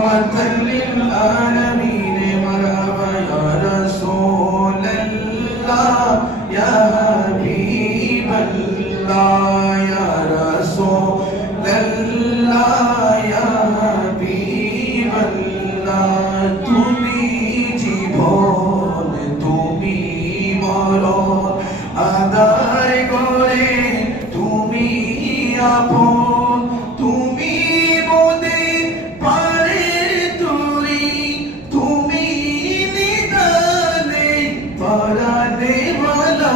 रहमतल लिल आलमीन मरहबा या रसूल अल्लाह या हबीब अल्लाह या रसूल अल्लाह या हबीब अल्लाह তুমি জীবন তুমি মরণ আদার করে তুমি আপন তুমি মোদের পারের তরি তুমি নিদানে পরানে ওয়ালা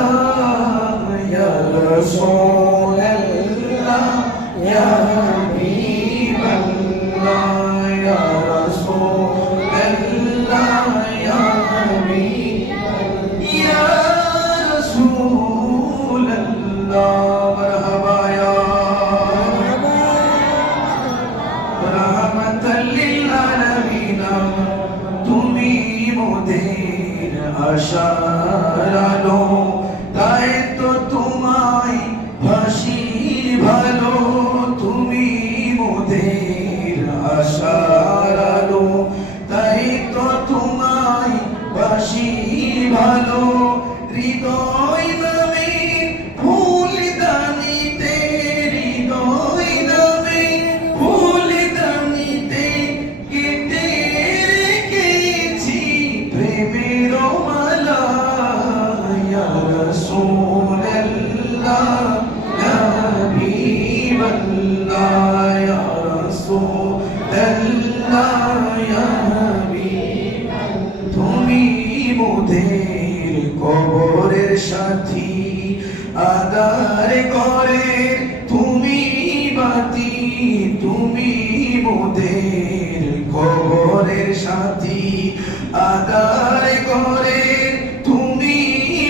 ইয়া রাসূলুল্লাহ ইয়া হাবিবাল্লাহ ইয়া রাসূলুল্লাহ ইয়া হাবিবাল্লাহ ইয়া রাসূলুল্লাহ মারহাবা ইয়া রাহমাতাল লিল আলামিন তুমি মোদের আশার আলো তাই তো তোমায় ভাসি ভালো তুমি মোদের আশার আলো তাই তো তোমায় ভাসি ভালো হৃদয় নামে ফুলদানিতে হৃদয় নামে ফুলদানিতে কেটে রেখেছি প্রেমের মালা ইয়া রাসূলুল্লাহ ইয়া হাবিবাল্লাহ ইয়া রাসূলুল্লাহ ইয়া হাবিবাল্লাহ তুমি মোদের কবরের সাথী আদার করে তুমি বাতি তুমি মোদের কবরের সাথী আদার করে তুমি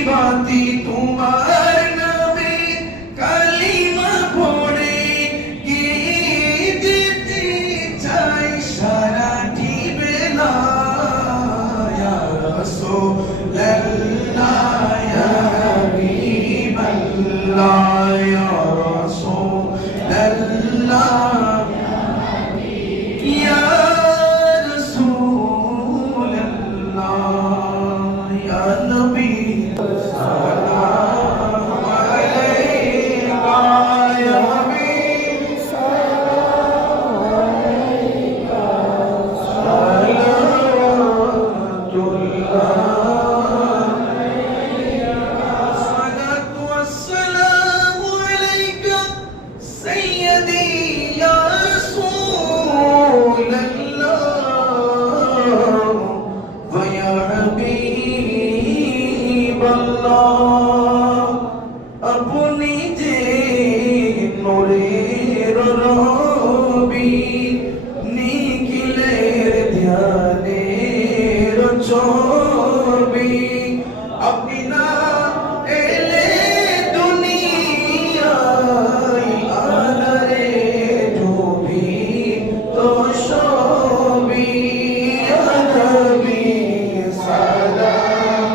বাতি তোমার নামে কালিমা পড়ে গিয়ে যেতে চাই সারাটি বেলা ইয়া রাসূলুল্লাহ ইয়া হাবিবাল্লাহ ইয়া রাসূলুল্লাহ ইয়া রাসূলুল্লাহ ইয়া নবী সালামু আলাইকা ইয়া হাবিব अपनी जे नूरेर रबी निखिलेर ध्यानेर ছবি আপনি না এলে দুনিয়ায় আধারে ডুবি তো সবই আনবী সালাম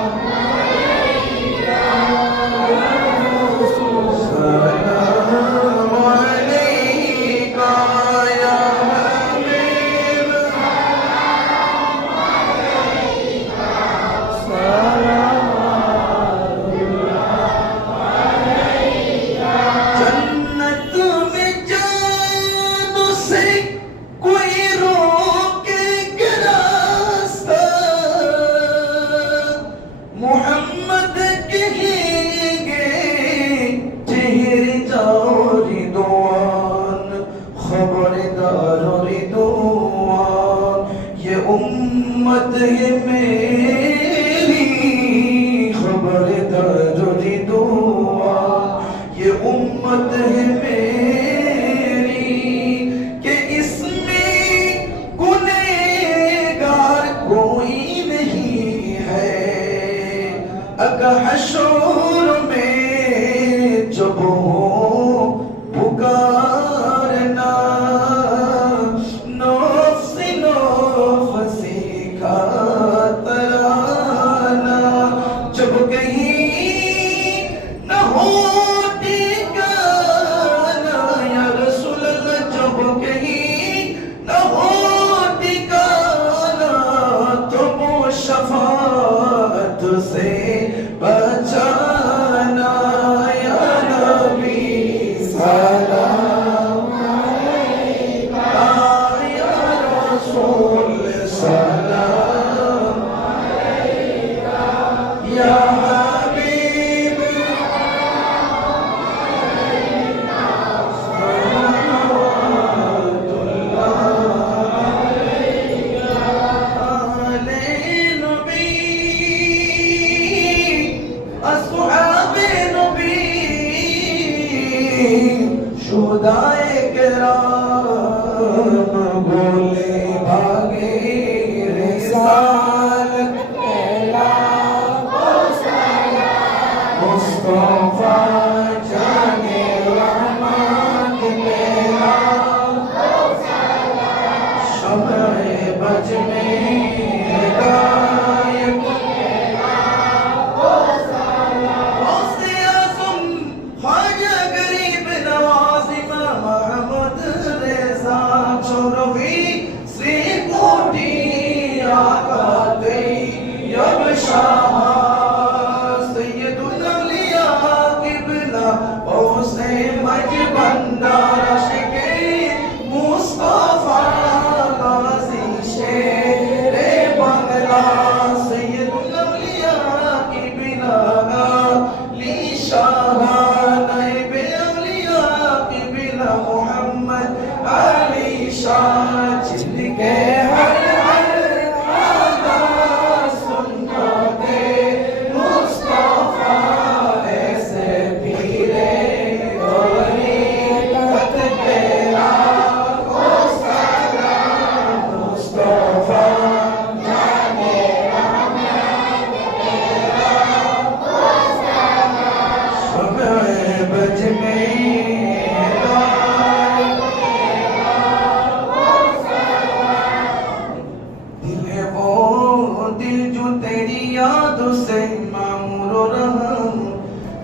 उम्मत है मेरी खबरदार दुआ ये उम्मत है मेरी कि इसमें गुनहगार कोई नहीं है अगर हशर में जब हो पुकारना जब कहीं न हो ठिकाना या रसूल अल्लाह जब कहीं न हो ठिकाना से बचाना या नबी सलाम अलैका या रसूल सलाम अलैका या हबीब शुदाए किराम बोले भागे रिसालत पहला मुस्तफा जाने रहमत मेरा शम्ए बज में हिदायत जिनके हर सुनना दे मुस्तफा ऐसे पीरे तरीक़त तेरा को सलाम मुस्तफा जाने रहमत तेरा को सलाम शम्ए बज में यादों से मामूर रहा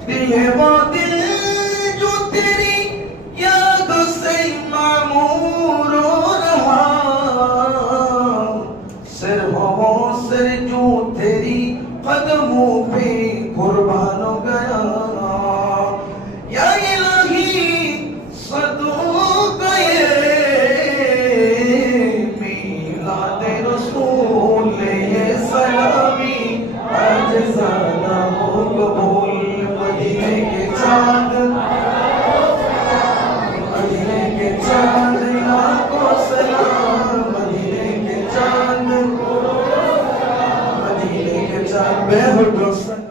दिल है वो दिल जो तेरी यादों से मामूर रहा सिर हो सिर जो तेरी कदमों पे कुर्बान हो गया या इलाही सदों गए मीलादे रसूल ये सलामी जाना हो कबूल मदीने के चांद मदीने के चांद लाखों सलाम मदीने के चांद मदीने के चांद बेहुद